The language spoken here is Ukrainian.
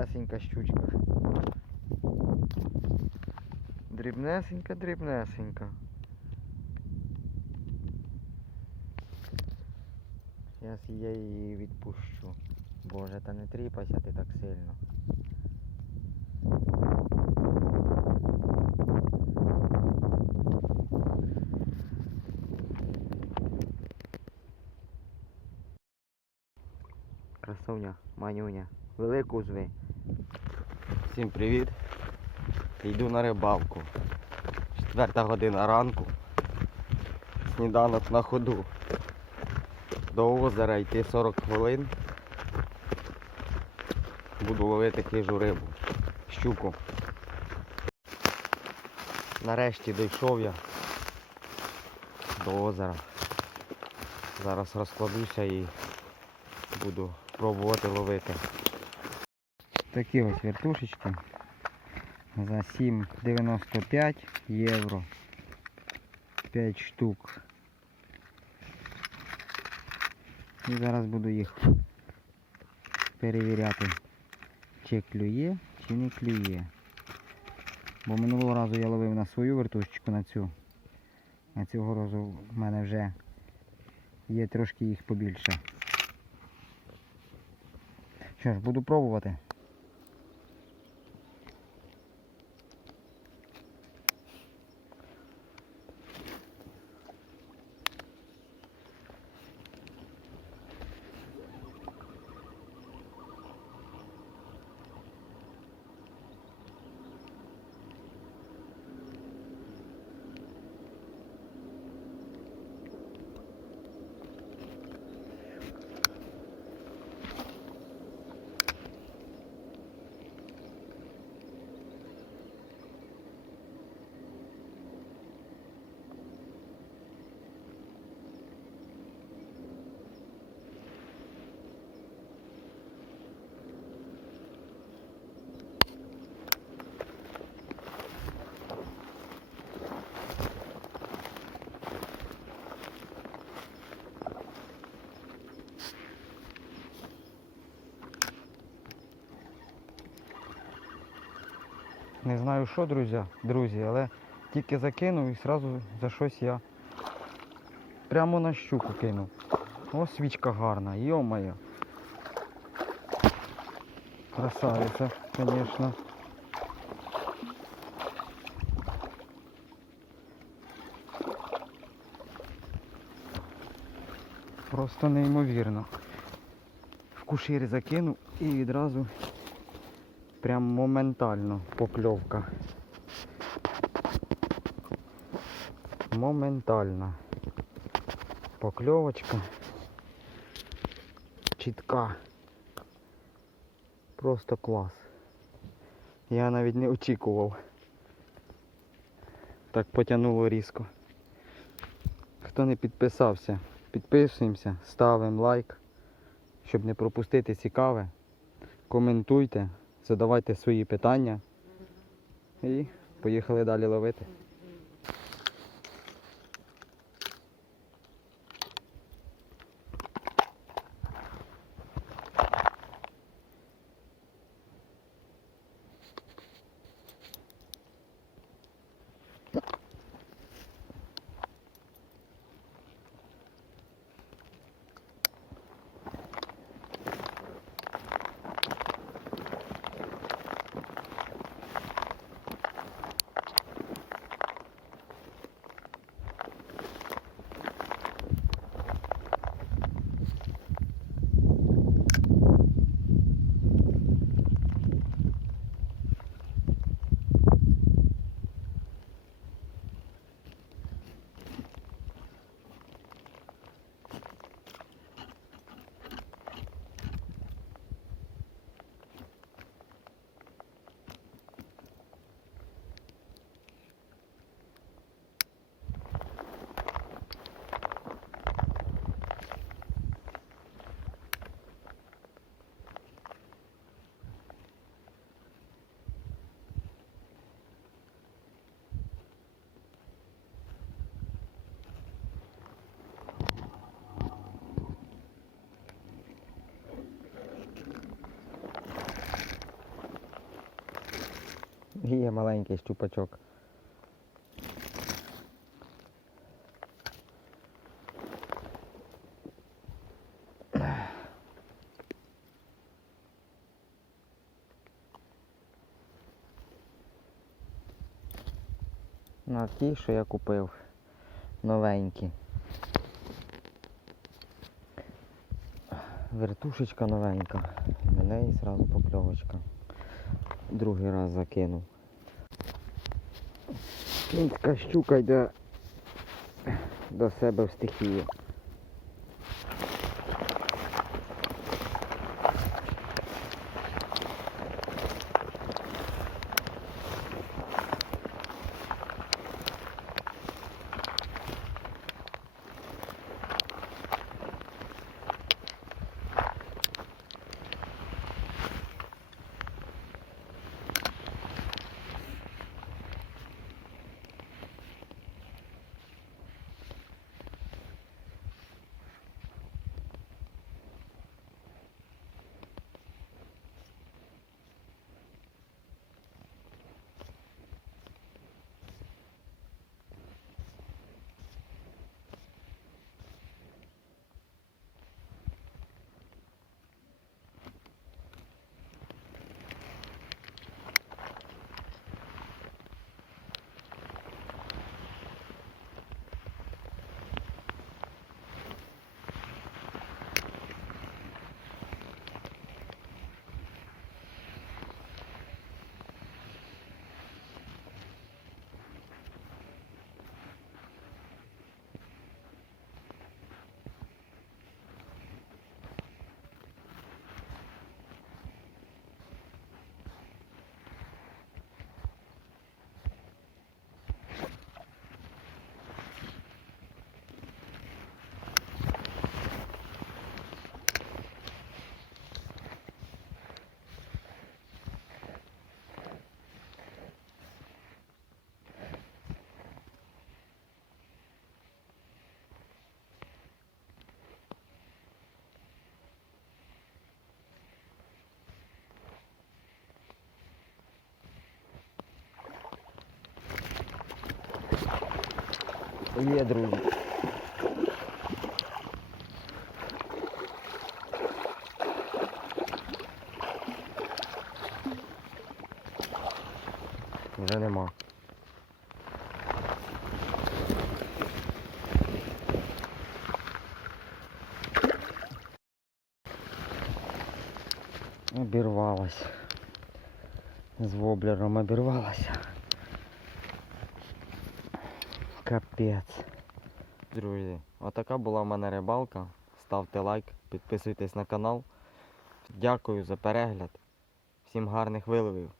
малесенька щучка. Дрібнесенька, дрібнесенька. Зараз я її відпущу. Боже, та не тріпайся ти так сильно. Красуня, манюня, велику зви. Всім привіт. Йду на рибалку. Четверта година ранку. Сніданок на ходу. До озера йти 40 хвилин. Буду ловити хижу рибу. Щуку. Нарешті дійшов я до озера. Зараз розкладуся і буду пробувати ловити. Такі ось вертушечки за 7,95 євро. 5 штук. І зараз буду їх перевіряти, чи клює, чи не клює. Бо минулого разу я ловив на свою вертушечку на цю. А цього разу в мене вже є трошки їх побільше. Що ж, буду пробувати. Не знаю що, друзі, друзі, але тільки закинув і одразу за щось я прямо на щуку кинув. О, свічка гарна, йо-моє. Красавиця, звісно. Просто неймовірно. В кушир закинув і відразу Прям моментально покльовка. Моментальна. Покльовочка. Чітка. Просто клас. Я навіть не очікував. Так потягнуло різко. Хто не підписався, підписуємося, ставимо лайк, щоб не пропустити цікаве. Коментуйте задавайте свої питання і поїхали далі ловити. Є маленький щупачок. На ті, що я купив. Новенькі. Вертушечка новенька. На неї зразу покльовочка. Другий раз закинув. Кінська щука йде до себе в стихію. Є, друзі. Вже нема. Обірвалась. З воблером обірвалася. Капець. Друзі, отака була в мене рибалка. Ставте лайк, підписуйтесь на канал. Дякую за перегляд. Всім гарних виловів.